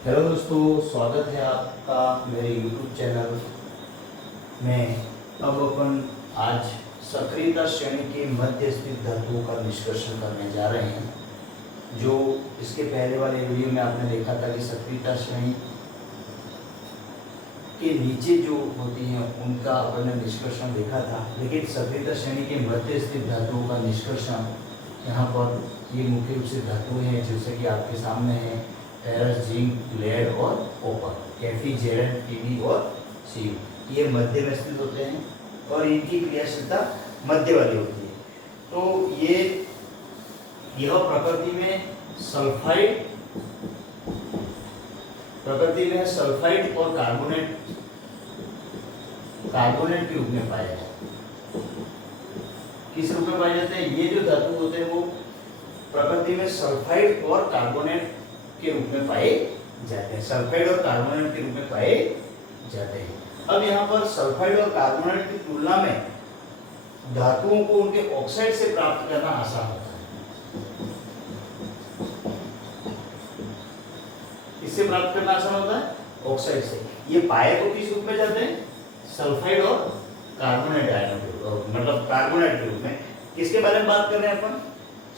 Hello दोस्तों, स्वागत है आपका मेरे YouTube चैनल में। अब अपन आज सक्रियता श्रेणी के मध्य स्थित धातुओं का निष्कर्षण करने जा रहे हैं। जो इसके पहले वाले वीडियो में आपने देखा था कि सक्रियता श्रेणी के नीचे जो होती हैं उनका अपन ने निष्कर्षण देखा था, लेकिन सक्रियता श्रेणी के मध्य स्थित धातुओं का निष्कर्षण यहाँ पर ये मुख्य रूप से धातुएं हैं जैसे कि आपके सामने है फेरस, जिंक, लेड और कॉपर, Fe, Zn, Pb और Cu। ये मध्य में स्थित होते हैं और इनकी क्रियाशीलता मध्य वाली होती है। तो यह प्रकृति में सल्फाइड और कार्बोनेट के रूप में पाए जाते हैं। किस रूप में पाए जाते हैं? ये जो धातु होते हैं वो प्रकृति में सल्फाइड और कार्बोनेट के रूप में पाए जाते हैं। सल्फाइड और कार्बोनेट के रूप में पाए जाते हैं। अब यहाँ पर सल्फाइड और कार्बोनेट की तुलना में धातुओं को उनके ऑक्साइड से प्राप्त करना आसान होता है। इससे प्राप्त करना आसान होता है ऑक्साइड से। ये पाए तो किस रूप में जाते हैं? सल्फाइड और कार्बोनेट आयनों के मतलब कार्बोनेट के रूप में। किसके बारे में बात कर रहे हैं अपन?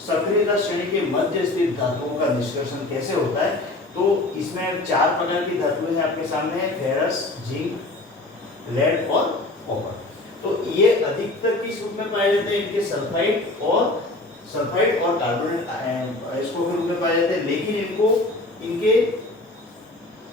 सक्रियता श्रेणी के मध्य स्थित धातुओं का निष्कर्षण कैसे होता है? तो इसमें 4 प्रकार की धातुएं हैं आपके सामने, फेरस, जिंक, लेड और कॉपर। तो ये अधिकतर किस रूप में पाए जाते हैं? इनके सल्फाइड और कार्बोनेट इसको के रूप में पाए जाते हैं, लेकिन इनको इनके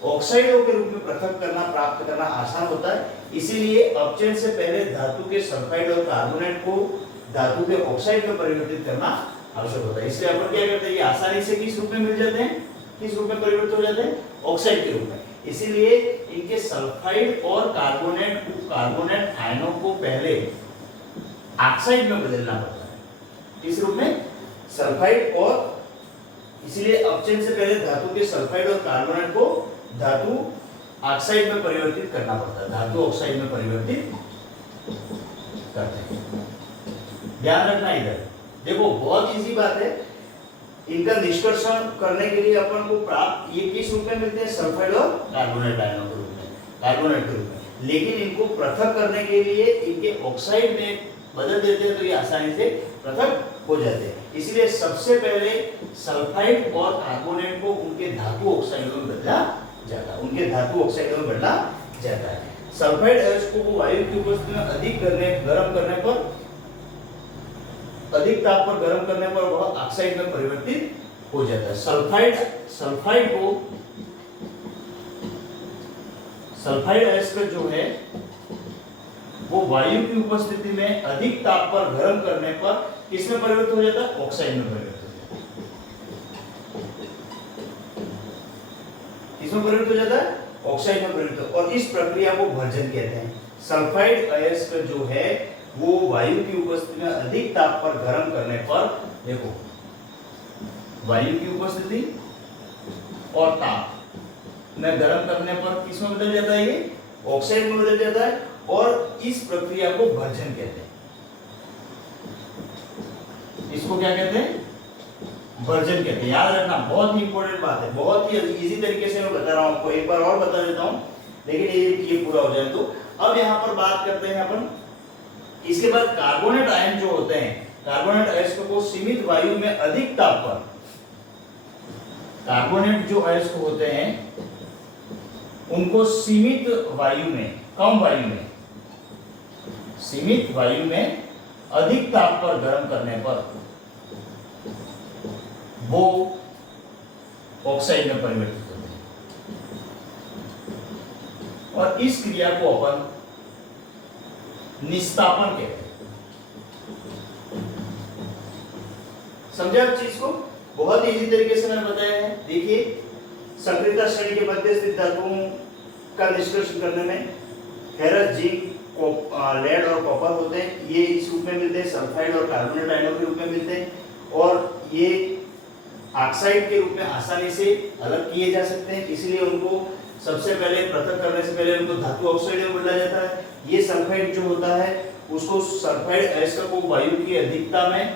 ऑक्साइडों के रूप में पृथक करना, प्राप्त करना आसान होता है। इसीलिए अपचयन से पहले धातु के सल्फाइड और कार्बोनेट को धातु के ऑक्साइड में परिवर्तित करना आवश्यक होता है। इसलिए अपन क्या करते हैं? ये आसानी से किस रूप में मिल जाते हैं? किस रूप में परिवर्तित हो जाते हैं? ऑक्साइड के रूप में। इसीलिए इनके सल्फाइड और कार्बोनेट आयनों को पहले ऑक्साइड में बदलना पड़ता है। किस रूप में? सल्फाइड और इसीलिए अपचयन से पहले धातु के सल्फाइड और कार्बोनेट को धातु ऑक्साइड में परिवर्तित करना पड़ता है। धातु ऑक्साइड में परिवर्तित करते हैं। ध्यान रखना इधर देखो, बहुत इजी बात है। इनका निष्कर्षण करने के लिए अपन को प्राप्त ये किस रूप में मिलते हैं? सल्फाइड और कार्बोनेट आयनों के रूप में। लेकिन इनको पृथक करने के लिए इनके ऑक्साइड में बदल देते हैं तो ये आसानी से पृथक हो जाते हैं। इसलिए सबसे पहले सल्फाइड और कार्बोनेट को उनके धातु ऑक्साइडों में बदला जाता है। सल्फाइड अयस्क को वायु की उपस्थिति में अधिक ताप पर गर्म करने पर वह ऑक्साइड में परिवर्तित हो जाता है। सल्फाइड अयस्क जो है वो वायु की उपस्थिति में अधिक ताप पर गर्म करने पर किसमें परिवर्तित हो जाता है? ऑक्साइड में परिवर्तित हो जाता है। किसमें परिवर्तित हो जाता है? ऑक्साइड में परिवर्तित। और इस प्रक्रिया को भर्जन कहते हैं। सल्फाइड अयस्क जो है वो वायु की उपस्थिति में अधिक ताप पर गर्म करने पर, देखो वायु की उपस्थिति और ताप में गर्म करने पर किसमें बदल जाता है? ये ऑक्साइड में बदल जाता है। और इस प्रक्रिया को भर्जन कहते हैं। इसको क्या कहते हैं? भर्जन कहते हैं। याद रखना, बहुत ही इंपॉर्टेंट बात है। बहुत ही इजी तरीके से मैं बता रहा हूं आपको। एक बार और बता देता हूं, लेकिन ये पूरा हो जाए तो। अब यहां पर बात करते हैं अपन। इसके बाद कार्बोनेट आयन जो होते हैं, कार्बोनेट अयस्क को सीमित वायु में अधिक ताप पर, कार्बोनेट जो अयस्क होते हैं उनको सीमित वायु में, सीमित वायु में अधिक ताप पर गर्म करने पर वो ऑक्साइड में परिवर्तित होते हैं। और इस क्रिया को अपन निस्तापन कहते हैं। समझा आप चीज को? बहुत ही इजी तरीके से मैंने बताया है। देखिए, सक्रियता श्रेणी के मध्य स्थित धातुओं का निष्कर्षण करने में फेरस, जिंक, लेड और कॉपर होते हैं। ये इस रूप में मिलते हैं, सल्फाइड और कार्बोनेट आयनों के रूप में मिलते हैं। और ये ऑक्साइड के रूप में आसानी से अलग किए जा सकते हैं। इसलिए उनको सबसे पहले पृथक करने से पहले उनको धातु ऑक्साइड में बदला जाता है। ये सल्फाइड जो होता है उसको सल्फाइड अयस्क को वायु की अधिकता में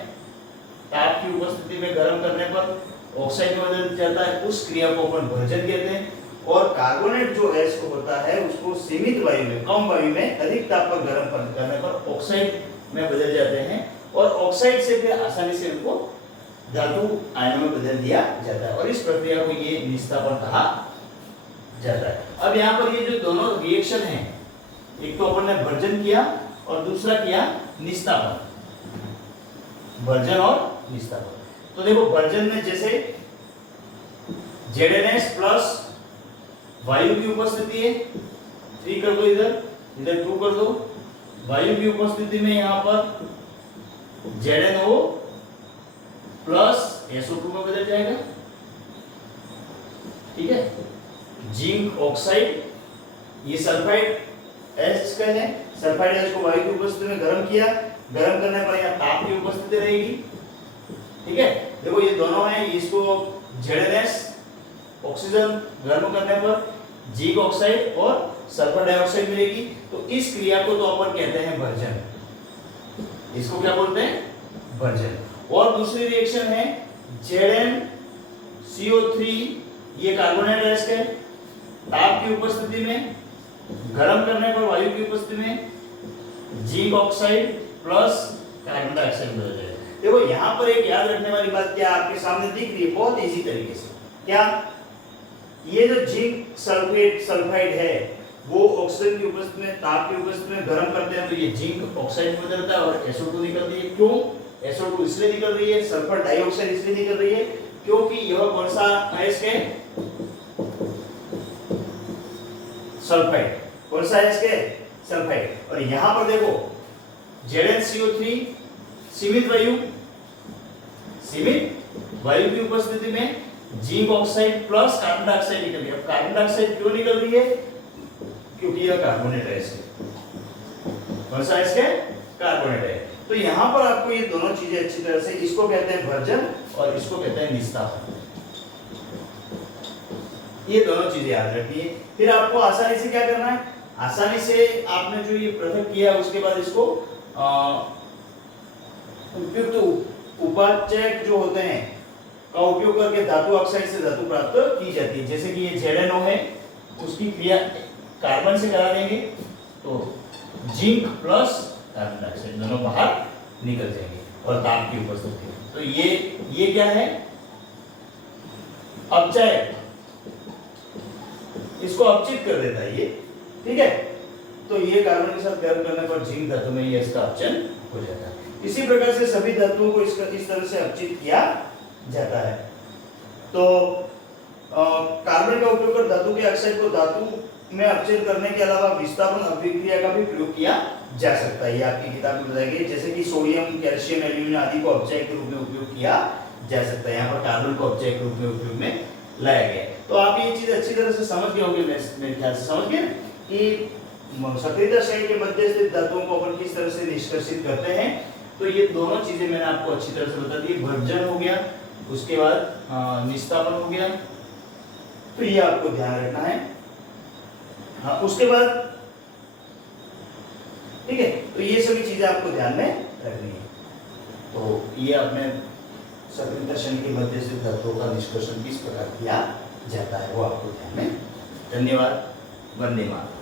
ताप की उपस्थिति में गर्म करने पर ऑक्साइड में बदल जाता है। उस क्रिया को अपन भर्जन कहते हैं। और कार्बोनेट जो एच होता है उसको सीमित वायु में, कम वायु में अधिक ताप पर गर्म करने पर ऑक्साइड में बदल जाते हैं और ऑक्साइड से फिर आसानी से उनको धातु आयनों में बदल दिया जाता है और इस प्रक्रिया को ये निस्तापन कहा जाता है। अब यहाँ पर ये जो दोनों रिएक्शन हैं, एक तो अपन ने भर्जन किया और दूसरा किया निस्तापन, भर्जन और निस्तापन। तो देखो भर्जन में जैसे ZnS प्लस वायु की उपस्थिति है, 3 कर दो, इधर 2 कर दो, वायु की उपस्थिति में यहाँ पर ZnO प्लस SO2 में बदल जाएगा, ठीक है। जिंक ऑक्साइड, ये सल्फाइड H का है, सल्फाइड H को वायु की उपस्थिति में गर्म किया, गर्म करने पर यहाँ ताप की उपस्थिति रहेगी, ठीक है। देखो ये दोनों हैं, इसको ZnS ऑक्सीजन गर्म करने पर जिंक ऑक्साइड और सल्फर डाइऑक्साइड मिलेगी। तो इस क्रिया को तो अपन कहते हैं भर्जन, इसको क्या बोलते हैं भर्जन। और दूसरी रिएक्शन है ZnCO3, ये कार्बोनेट गैस है, ताप की उपस्थिति में गर्म करने पर वायु की उपस्थिति में zinc oxide plus carbon dioxide बदल जाएगा। देखो यहाँ पर एक याद रखने वाली बात क्या आपके सामने दिख रही है बहुत इजी तरीके से, क्या ये जो जिंक सल्फाइड है वो ऑक्सीजन की उपस्थिति में, ताप की उपस्थिति में गर्म करते हैं तो ये जिंक ऑक्साइड में बदलता है और SO2 निकलती है। क्यों SO2 इसलिए निकल रही है, सल्फर डाइऑक्साइड इसलिए निकल रही है क्योंकि यह कौन सा गैस है, सल्फाइड, कौन सा गैस है सल्फाइड। और यहाँ पर देखो ZnCO3 सीमित वायु की उपस्थिति में zinc oxide plus carbon dioxide निकल गया। कार्बन डाइऑक्साइड क्यों निकल रही है, क्योंकि यह कार्बोनेट है, कौन सा इसके कार्बोनेट है। तो यहाँ पर आपको ये दोनों चीजें अच्छी तरह से, इसको कहते हैं भर्जन और इसको कहते हैं निस्तापन, ये दोनों चीजें याद रखनी है। फिर आपको आसानी से क्या करना है, आसानी से आपने जो ये पृथक किया उसके बाद इसको उपयुक्त उपाचयक जो होते हैं का उपयोग करके धातु ऑक्साइड से धातु प्राप्त की जाती है। जैसे कि ये ZnO है, उसकी क्रिया कार्बन से करा देंगे तो जिंक प्लस कार्बन डाइऑक्साइड दोनों बाहर निकल जाएंगे और ताप की उपस्थिति। तो ये क्या है, अपचयक, इसको अपचित कर देता है ये, ठीक है। तो ये कार्बन के साथ गर्म करने पर जिंक धातु में ये इसका अपचयन हो जाता है। इसी प्रकार से सभी धातुओं को इस तरह से अपचित किया जाता है। तो कार्बन का उपयोग कर धातु के ऑक्साइड को धातु में अपचयन करने के अलावा विस्थापन अभिक्रिया का भी प्रयोग किया जा सकता है। ये आपकी किताब में बताया गया, जैसे कि सोडियम, कैल्शियम, एल्यूमिनियम आदि को अपचयक के रूप में उपयोग किया जा सकता है। यहाँ पर कार्बन को अपचयक के रूप में उपयोग में लाया गया। तो आप ये चीज अच्छी तरह से समझ गए होंगे, मेरे ख्याल से समझ गए कि सक्रियता श्रेणी के मध्य स्थित धातुओं को अपन किस तरह से निष्कर्षित करते हैं। तो ये दोनों चीजें मैंने आपको अच्छी तरह से बता दी। भर्जन हो गया, उसके बाद निस्तापन हो गया, तो ये आपको ध्यान रखना है। हाँ, उसके बाद ठीक है, तो ये सभी चीजें आपको ध्यान में रखनी है। तो ये आपने सक्रियता श्रेणी के मध्य स्थित धातुओं का निष्कर्षण किस प्रकार किया जाता है वो आपको ध्यान में। धन्यवाद। वंदे मातरम।